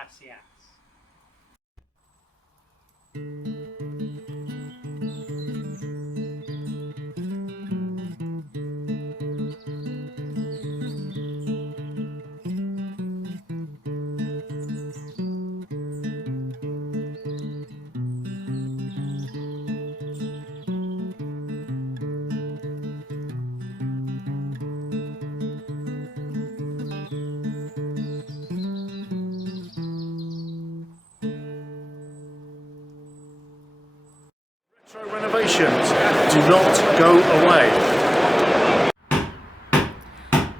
Gracias. Retro renovations do not go away.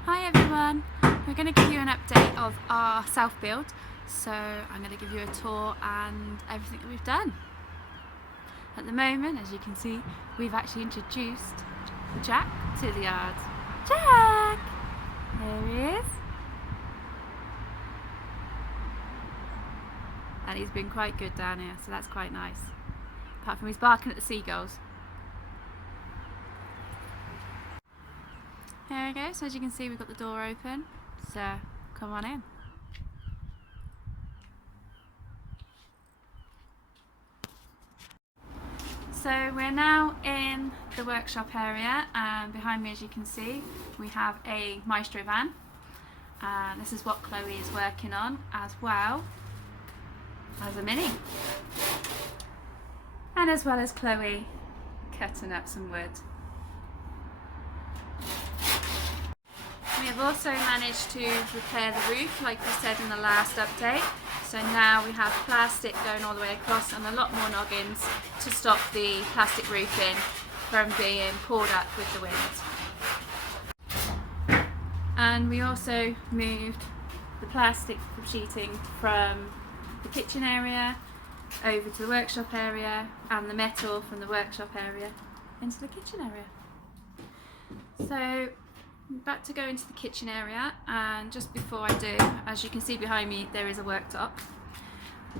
Hi everyone, we're going to give you an update of our self-build. So I'm going to give you a tour and everything that we've done. At the moment, as you can see, we've actually introduced Jack to the yard. Jack! There he is. And he's been quite good down here, so that's quite nice. Apart from he's barking at the seagulls. Here we go, so as you can see we've got the door open, so come on in. So we're now in the workshop area, and behind me, as you can see, we have a Maestro van. This is what Chloe is working on, as well as a Mini. And as well as Chloe cutting up some wood. We have also managed to repair the roof, like we said in the last update. So now we have plastic going all the way across and a lot more noggins to stop the plastic roofing from being pulled up with the wind. And we also moved the plastic sheeting from the kitchen area over to the workshop area, and the metal from the workshop area into the kitchen area. So I'm about to go into the kitchen area, and just before I do, as you can see behind me, there is a worktop.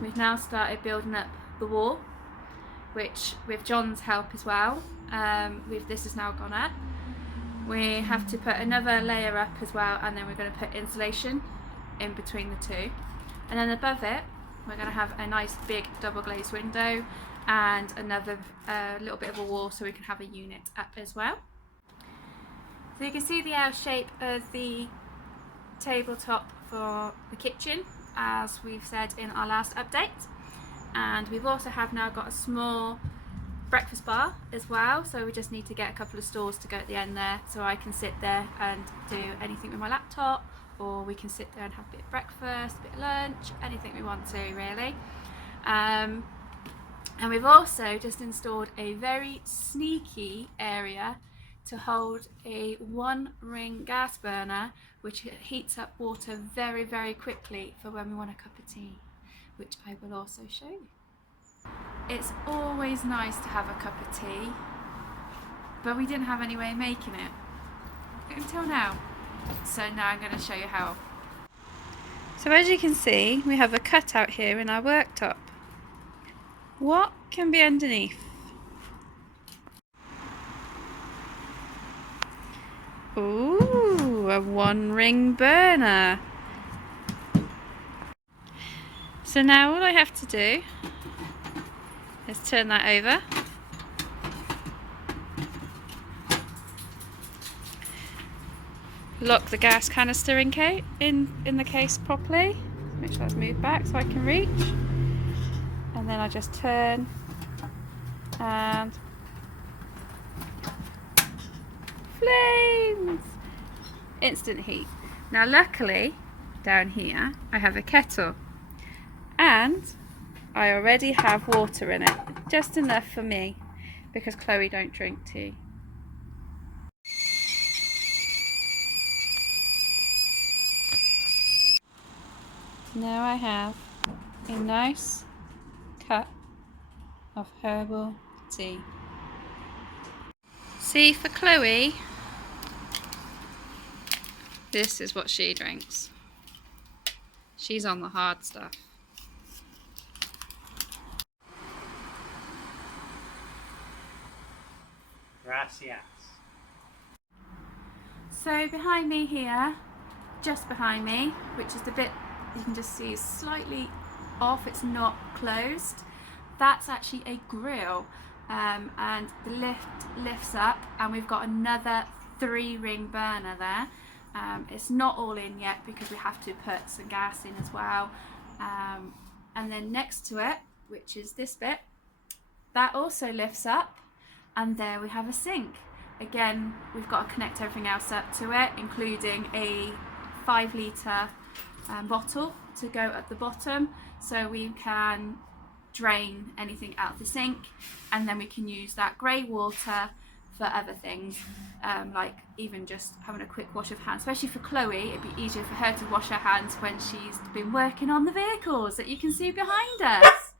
We've now started building up the wall, which with John's help as well, this has now gone up. We have to put another layer up as well, and then we're going to put insulation in between the two, and then above it we're going to have a nice big double glazed window and another little bit of a wall so we can have a unit up as well. So you can see the L shape of the tabletop for the kitchen, as we've said in our last update. And we've also now got a small breakfast bar as well, so we just need to get a couple of stools to go at the end there, so I can sit there and do anything with my laptop, or we can sit there and have a bit of breakfast, a bit of lunch, anything we want to really. And we've also just installed a very sneaky area to hold a 1-ring gas burner, which heats up water very, very quickly for when we want a cup of tea, which I will also show you. It's always nice to have a cup of tea, but we didn't have any way of making it until now. So now I'm going to show you how. So as you can see, we have a cutout here in our worktop. What can be underneath? Ooh, a 1-ring burner. So now all I have to do is turn that over. Lock the gas canister in the case properly. Make sure that's moved back so I can reach. And then I just turn and flames! Instant heat. Now luckily down here I have a kettle, and I already have water in it, just enough for me because Chloe don't drink tea. Now I have a nice cup of herbal tea. See, for Chloe, this is what she drinks. She's on the hard stuff. Gracias. So behind me here, just behind me, which is the bit you can just see is slightly off, it's not closed. That's actually a grill, and the lift lifts up and we've got another 3-ring burner there. It's not all in yet because we have to put some gas in as well. And then next to it, which is this bit, that also lifts up, and there we have a sink. Again, we've got to connect everything else up to it, including a 5-litre bottle to go at the bottom, so we can drain anything out of the sink, and then we can use that grey water for other things, like even just having a quick wash of hands. Especially for Chloe, it'd be easier for her to wash her hands when she's been working on the vehicles that you can see behind us.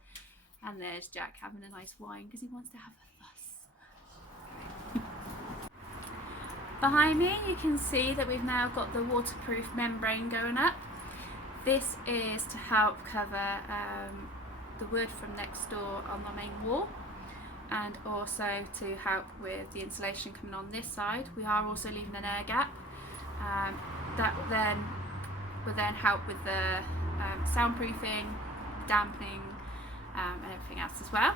And there's Jack having a nice wine because he wants to have a fuss. Behind me you can see that we've now got the waterproof membrane going up. This is to help cover the wood from next door on the main wall, and also to help with the insulation coming on this side. We are also leaving an air gap. That will then help with the soundproofing, dampening, and everything else as well.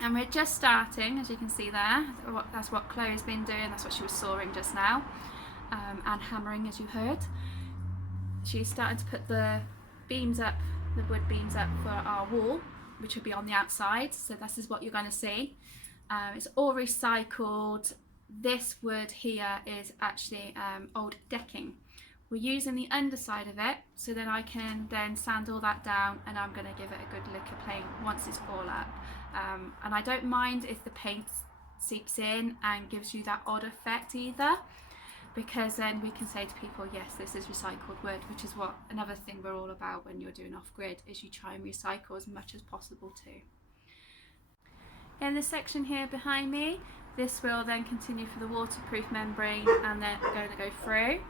And we're just starting, as you can see there. That's what Chloe's been doing, that's what she was sawing just now, and hammering, as you heard. She's starting to put the beams up, the wood beams up for our wall, which will be on the outside. So this is what you're going to see. It's all recycled. This wood here is actually old decking. We're using the underside of it, so then I can then sand all that down, and I'm going to give it a good lick of paint once it's all up. And I don't mind if the paint seeps in and gives you that odd effect either, because then we can say to people, yes, this is recycled wood, which is what another thing we're all about when you're doing off-grid, is you try and recycle as much as possible too. In this section here behind me, this will then continue for the waterproof membrane, and then we're going to go through,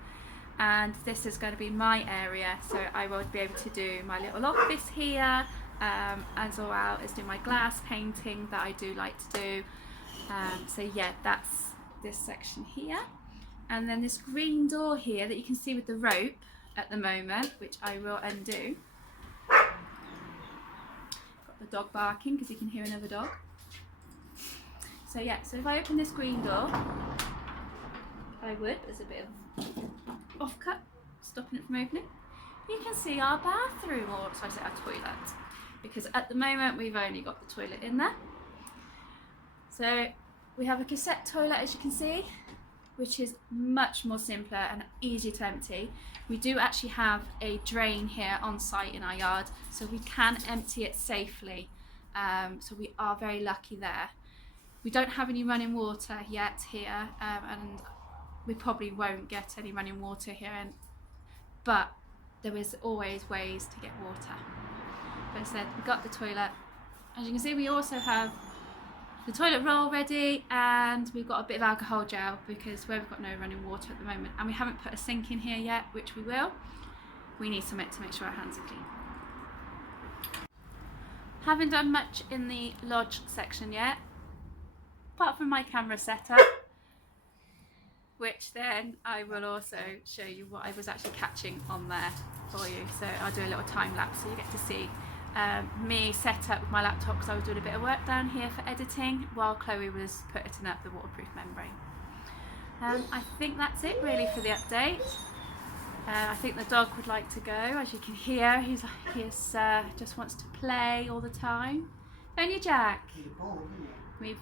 and this is going to be my area, so I will be able to do my little office here, as well as do my glass painting that I do like to do. So yeah, that's this section here. And then this green door here that you can see with the rope at the moment, which I will undo. Got the dog barking because you can hear another dog. So yeah, so if I open this green door, I would, there's a bit of off-cut stopping it from opening. You can see our bathroom, or so I say our toilet, because at the moment we've only got the toilet in there. So we have a cassette toilet, as you can see, which is much more simpler and easier to empty. We do actually have a drain here on site in our yard, so we can empty it safely. So we are very lucky there. We don't have any running water yet here, and we probably won't get any running water here, but there is always ways to get water. But as I said, we've got the toilet. As you can see, we also have the toilet roll ready, and we've got a bit of alcohol gel because we've got no running water at the moment, and we haven't put a sink in here yet, which we will. We need some to make sure our hands are clean. Haven't done much in the lodge section yet, apart from my camera setup, which then I will also show you what I was actually catching on there for you. So I'll do a little time lapse so you get to see me set up with my laptop, because I was doing a bit of work down here for editing while Chloe was putting up the waterproof membrane. I think that's it really for the update. I think the dog would like to go, as you can hear. He just wants to play all the time. Don't you, Jack? We've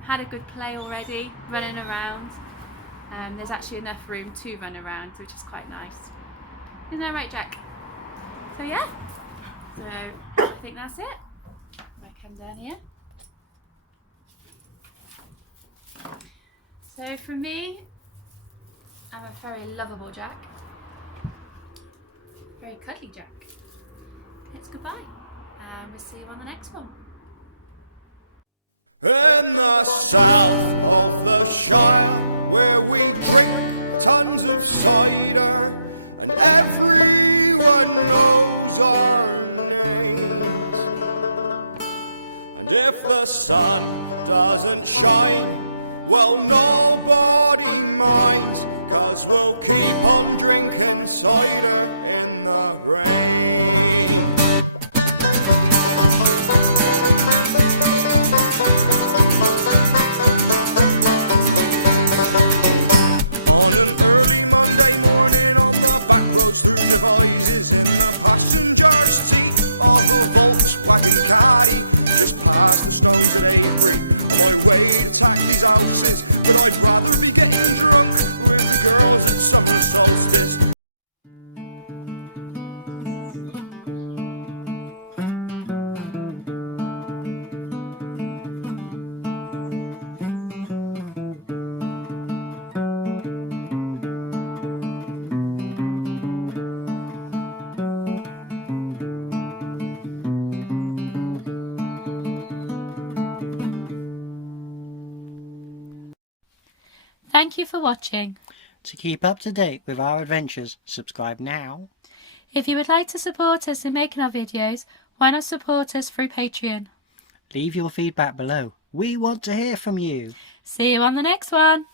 had a good play already, running around. There's actually enough room to run around, which is quite nice. Isn't that right, Jack? So yeah. So I think that's it. I come down here. So for me, I'm a very lovable Jack. Very cuddly Jack. It's goodbye. And we'll see you on the next one. In the south of the Shire, where we drink tons of cider, and everyone knows our names. And if the sun doesn't shine, well, nobody minds, 'cause we'll keep on drinking cider in the rain. Thank you for watching. To keep up to date with our adventures, subscribe now. If you would like to support us in making our videos, why not support us through Patreon? Leave your feedback below. We want to hear from you. See you on the next one.